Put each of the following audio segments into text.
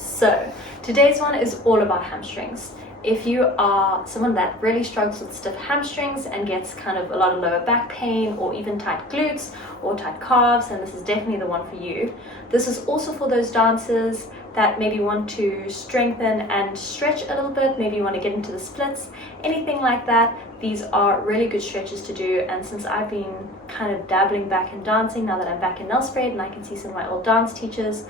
So today's one is all about hamstrings. If you are someone that really struggles with stiff hamstrings and gets kind of a lot of lower back pain or even tight glutes or tight calves, then this is definitely the one for you. This is also for those dancers that maybe want to strengthen and stretch a little bit, maybe you want to get into the splits, anything like that. These are really good stretches to do, and since I've been kind of dabbling back in dancing now that I'm back in Nelspruit and I can see some of my old dance teachers,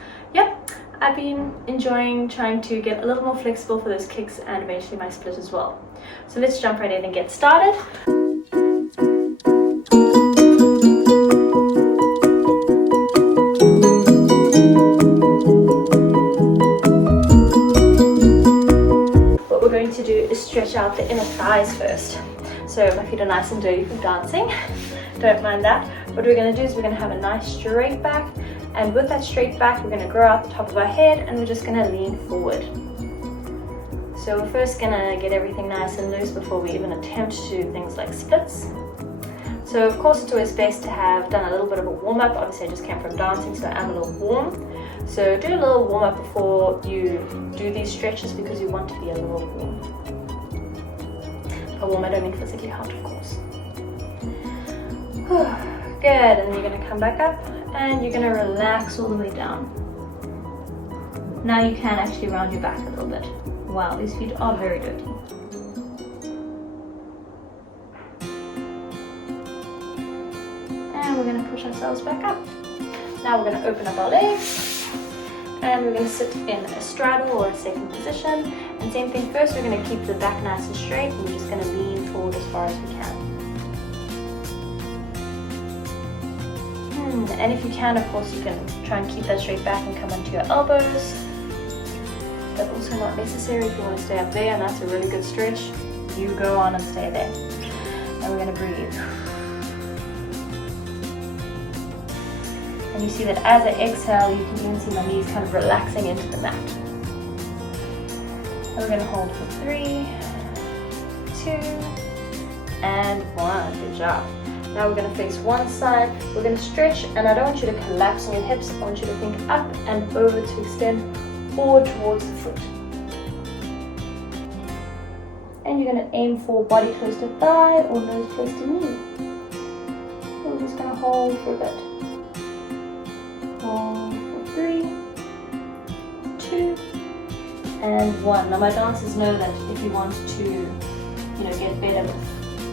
I've been enjoying trying to get a little more flexible for those kicks and eventually my split as well. So let's jump right in and get started. What we're going to do is stretch out the inner thighs first. So my feet are nice and dirty from dancing, don't mind that. What we're going to do is we're going to have a nice straight back, and with that straight back we're going to grow out the top of our head and we're just going to lean forward. So we're first going to get everything nice and loose before we even attempt to do things like splits. So of course it's always best to have done a little bit of a warm-up. Obviously I just came from dancing, so I'm a little warm. So do a little warm-up before you do these stretches because you want to be a little warm. By warm, I don't mean physically hot, of course. Good, and you're going to come back up and you're going to relax all the way down. Now you can actually round your back a little bit. Wow, these feet are very dirty. And we're going to push ourselves back up. Now we're going to open up our legs and we're going to sit in a straddle or a second position. And same thing, first we're going to keep the back nice and straight and we're just going to lean forward as far as we can. And if you can, of course, you can try and keep that straight back and come onto your elbows. That's also not necessary if you want to stay up there, and that's a really good stretch. You go on and stay there. And we're going to breathe. And you see that as I exhale, you can even see my knees kind of relaxing into the mat. And we're going to hold for 3, 2, and 1. Good job. Now we're going to face one side, we're going to stretch, and I don't want you to collapse on your hips, I want you to think up and over to extend forward towards the foot. And you're going to aim for body close to thigh or nose close to knee. We're just going to hold for a bit. Hold for 3, 2, and 1. Now my dancers know that if you want to, get better with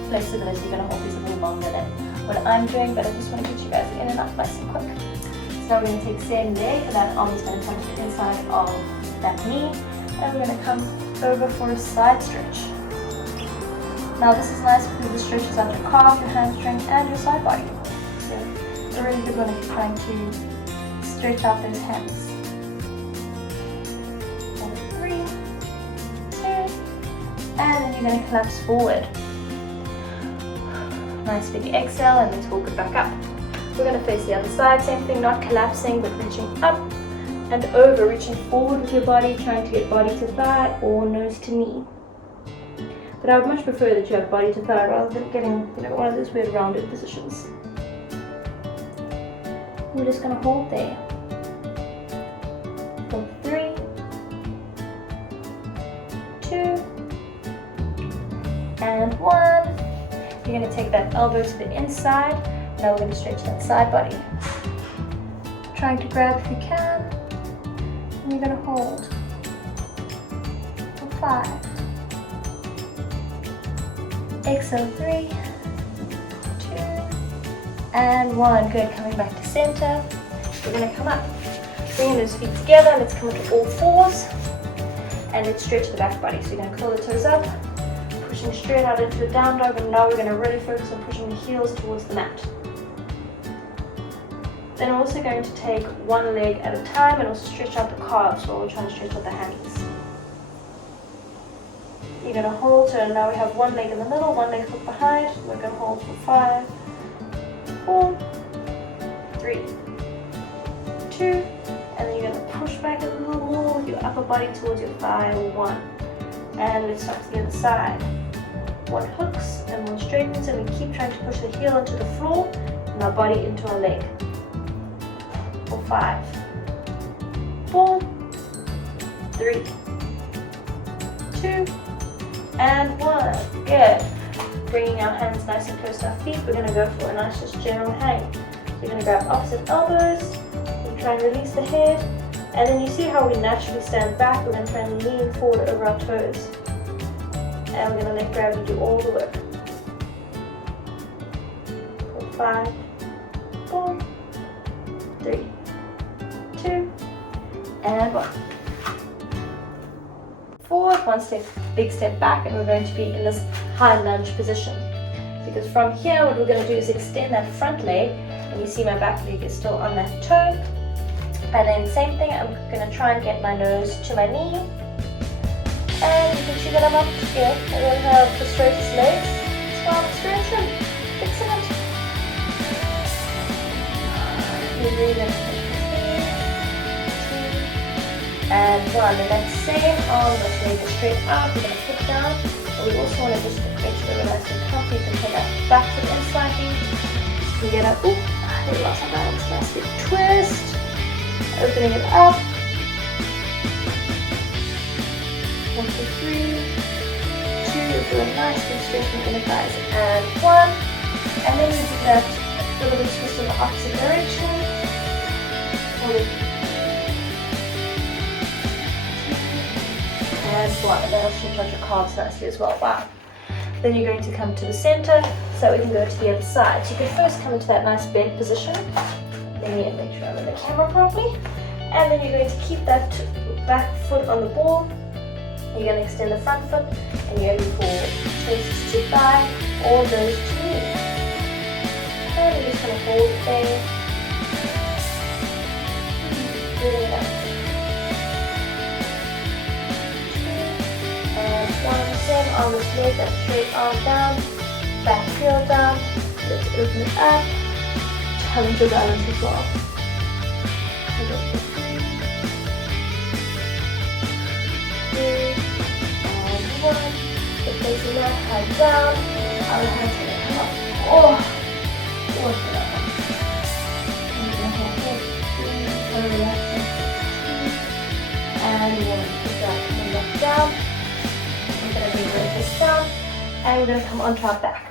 flexibility, you're going to hold these a little longer than what I'm doing, but I just want to get you guys in and out nice and quick. So now we're going to take same leg, and that arm is going to come to the inside of that knee, and we're going to come over for a side stretch. Now this is nice because it stretches out your calf, your hamstring, and your side body. So it's a really good one if you're trying to stretch out those hands. 3, 2, and then you're going to collapse forward. Nice big exhale, and let's walk it back up. We're going to face the other side, same thing, not collapsing but reaching up and over, reaching forward with your body, trying to get body to thigh or nose to knee. But I would much prefer that you have body to thigh rather than getting one of those weird rounded positions. We're just going to hold there for 3, 2, and 1. You're going to take that elbow to the inside. Now we're going to stretch that side body. Trying to grab if you can. And you're going to hold for 5. Exhale 3, 2, and 1. Good. Coming back to center. We're going to come up. Bringing those feet together. Let's come to all fours. And let's stretch the back body. So you're going to curl the toes up. Pushing straight out into a down dog, and now we're going to really focus on pushing the heels towards the mat. Then we're also going to take one leg at a time and also stretch out the calves while we're trying to stretch out the hammies. You're going to hold, so now we have one leg in the middle, one leg hooked behind. We're going to hold for 5, 4, 3, 2, and then you're going to push back a little more with your upper body towards your thigh, 1. And let's start to the other side. One hooks and one straightens, and we keep trying to push the heel into the floor and our body into our leg. For 5, 4, 3, 2, and 1. Good. Bringing our hands nice and close to our feet, we're going to go for a nice just general hang. So you're going to grab opposite elbows, you try and release the head, and then you see how we naturally stand back, we're going to try and lean forward over our toes. And we're going to let gravity do all the work. 5, 4, 3, 2, and 1. Forward, one step, big step back, and we're going to be in this high lunge position. Because from here, what we're going to do is extend that front leg, and you see my back leg is still on that toe. And then same thing, I'm going to try and get my nose to my knee. And you can see that I'm up here. I don't have the straightest legs, so I'm stretching. Excellent. You breathe in. 3, 2, and 1. And that same arm, let's leg is straight out. We're going to put down. And we also want to just make sure we're nice and comfy. You can take our back foot in slightly. You can get a, ooh, we lost our balance. Nice big twist. Opening it up. 1, 2, 3, 2, do a nice big stretch from the inner thighs, and 1, and then you do that little bit twist in the opposite direction, and 1, and that'll stretch out your calves nicely as well. Wow. Then you're going to come to the center, so we can go to the other side. So you can first come into that nice bent position. Let me make sure I'm in the camera properly, and then you're going to keep that back foot on the ball. You're going to extend the front foot, and you're going for chest to thigh, all goes to knee. And you're just going to hold it there. Breathing it out. 2, and 1. Same on this leg, that straight arm down, back heel down. Let's open it up. Challenge your balance as well. 1, so facing that, head down, other hand's going to come up. Oh, work it up. And you're going to hold 3, relaxing, 2, and 1. Keep that coming back down. We're going to bring the face down, and we're going to come onto our back.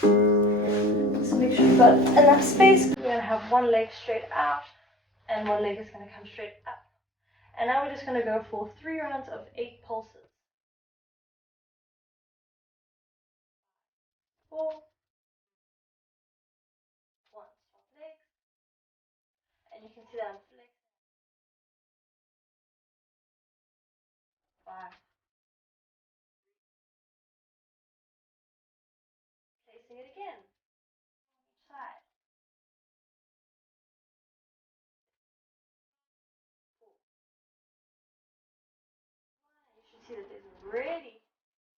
So make sure you've got enough space. We're going to have one leg straight out, and one leg is going to come straight up. And now we're just going to go for 3 rounds of 8 pulses. 4, 1, stop legs, and you can see that I'm flexing. 5, placing it again, each side. 4, 1, you should see that there's really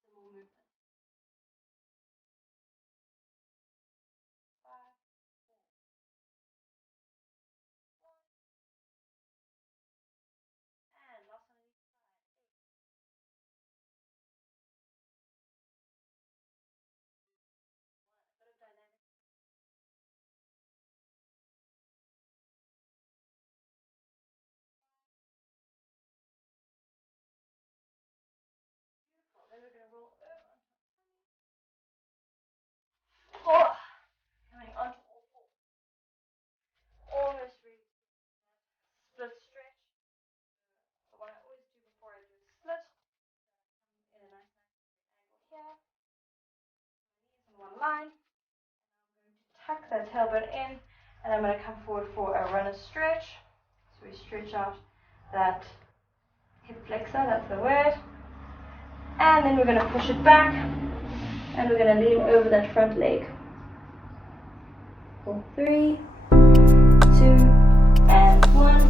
some more movement. 5, 4, 1, and last one on each side. 8, 1, a bit of dynamic. Beautiful. Then we're going to roll over onto our coming onto all 4. Almost really split stretch. So what I always do before I do a split, in a nice angle here, knees in one line, and I'm going to tuck that tailbone in, and I'm going to come forward for a runner stretch. So we stretch out that hip flexor, that's the word, and then we're going to push it back, and we're going to lean over that front leg. For 3, 2, and 1,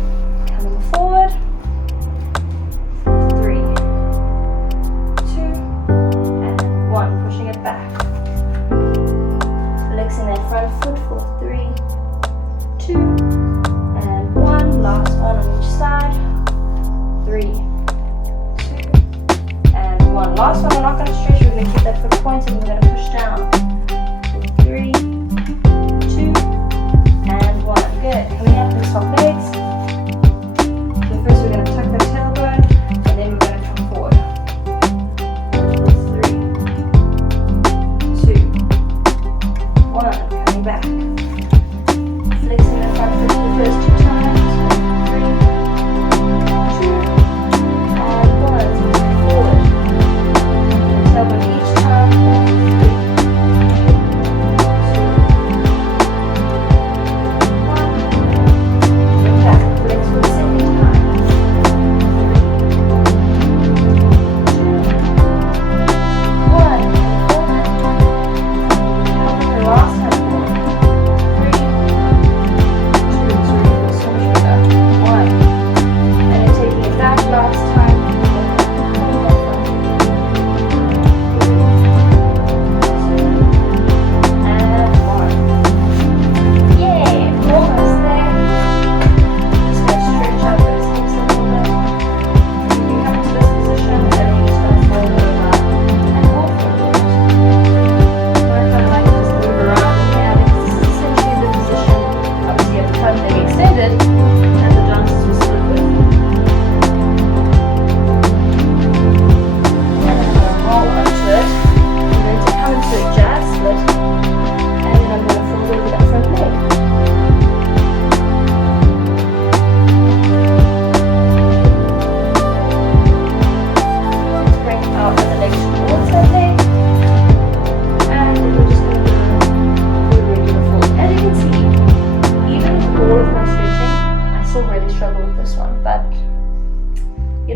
coming forward. 3, 2, and 1, pushing it back. Flexing that front foot for 3, 2, and 1. Last one on each side. 3, 2, and 1. Last one, we're not going to stretch, we're going to keep that foot pointed and we're going to push down. 3, 2, and 1. Good. Coming up and stop legs. So first we're going to tuck the tailbone, and then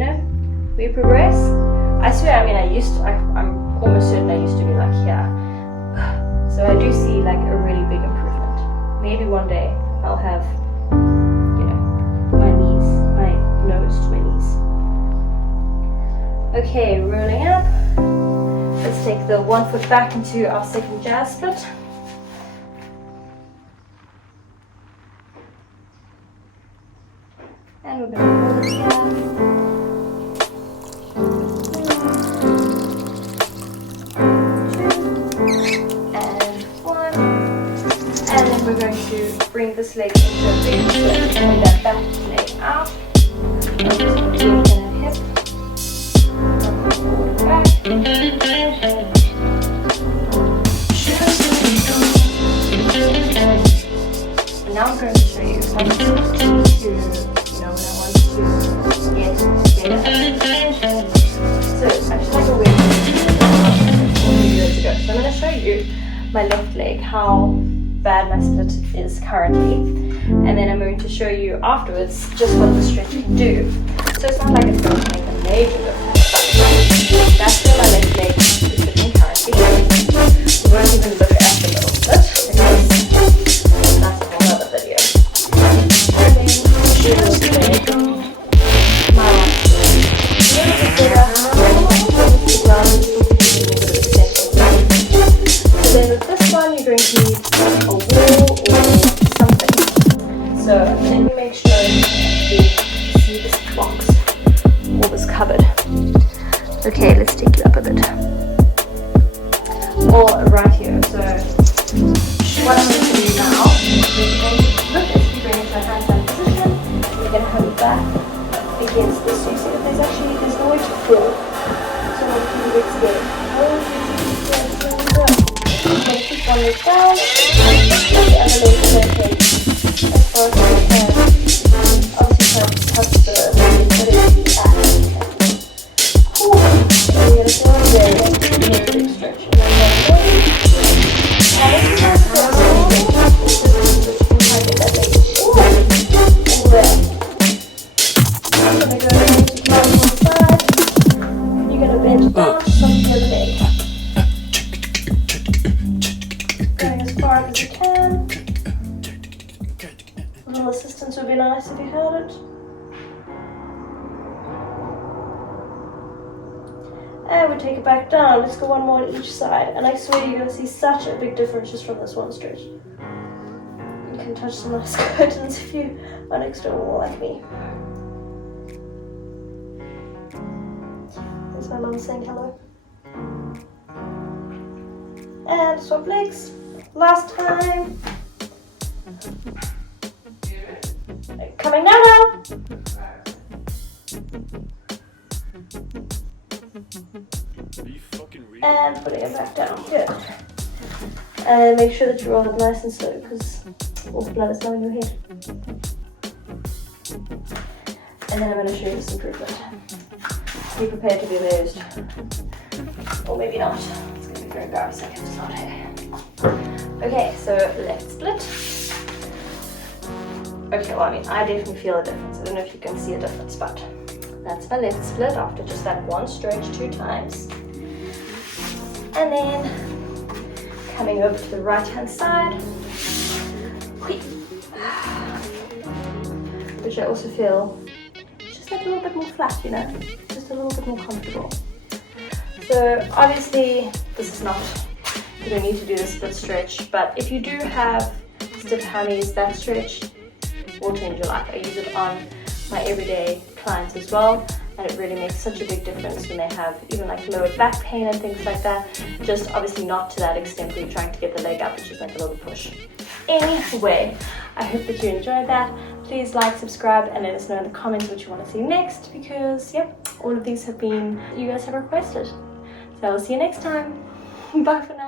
know, we progress. I swear, I mean, I'm almost certain I used to be like here. So I do see like a really big improvement. Maybe one day I'll have, you know, my nose to my knees. Okay, rolling up. Let's take the 1 foot back into our second jazz split. And we're going to roll it here. We're going to bring this leg into a big split and that back leg out. Hip. Forward back. And now I'm going to show you how to, you know, when I want to get better. So it's actually like a weird thing. So I'm going to show you my left leg, how bad my split is currently, and then I'm going to show you afterwards just what the stretch can do. So it's not like it's going to make a major difference, but that's where my left leg is sitting currently. We won't even look at the middle split because that's a whole other video. And then she will take my right foot. A little bit better, so then with this one you're going to need a wall or something. So let me make sure you see this box or this cupboard. Okay, let's take it up a bit. Or right here. So what I'm going to do now is you're going to look as you bring it to a handstand position. You're going to hold it back against this. So you see that there's nowhere to fall. So what you do is get keep one leg down, and the other leg is going to take as far as you can. Obviously try to touch the big back. Cool. And you're going to go over there and get a big stretch. And then one leg. And if you have to go over there, just try to get that leg all the way up. I'm going to go to the one side. You're going to bend down, slump your leg. As far as you can. A little assistance would be nice if you had it. And we take it back down. Let's go one more on each side. And I swear you're going to see such a big difference just from this one stretch. You can touch some nice curtains if you are next to a wall like me. There's my mum saying hello. And swap legs. Last time. Coming down now. And putting it back down. Good. And make sure that you roll it nice and slow because all the blood is now in your head. And then I'm going to show you this improvement. Be prepared to be amused. Or maybe not. It's going to be very embarrassing if it's not here. Okay, so left split. Okay, well, I mean, I definitely feel a difference. I don't know if you can see a difference, but that's my left split after just that one stretch 2 times. And then coming over to the right hand side, which I also feel just like a little bit more flat, you know, just a little bit more comfortable. So obviously this is not, you don't need to do the split stretch, but if you do have stiff hammies, that stretch will change your life. I use it on my everyday clients as well, and it really makes such a big difference when they have even like lower back pain and things like that. Just obviously not to that extent where you're trying to get the leg up, it's just like a little push. Anyway, I hope that you enjoyed that. Please like, subscribe, and let us know in the comments what you want to see next, because yep, all of these have been, you guys have requested. So I will see you next time. Bye for now.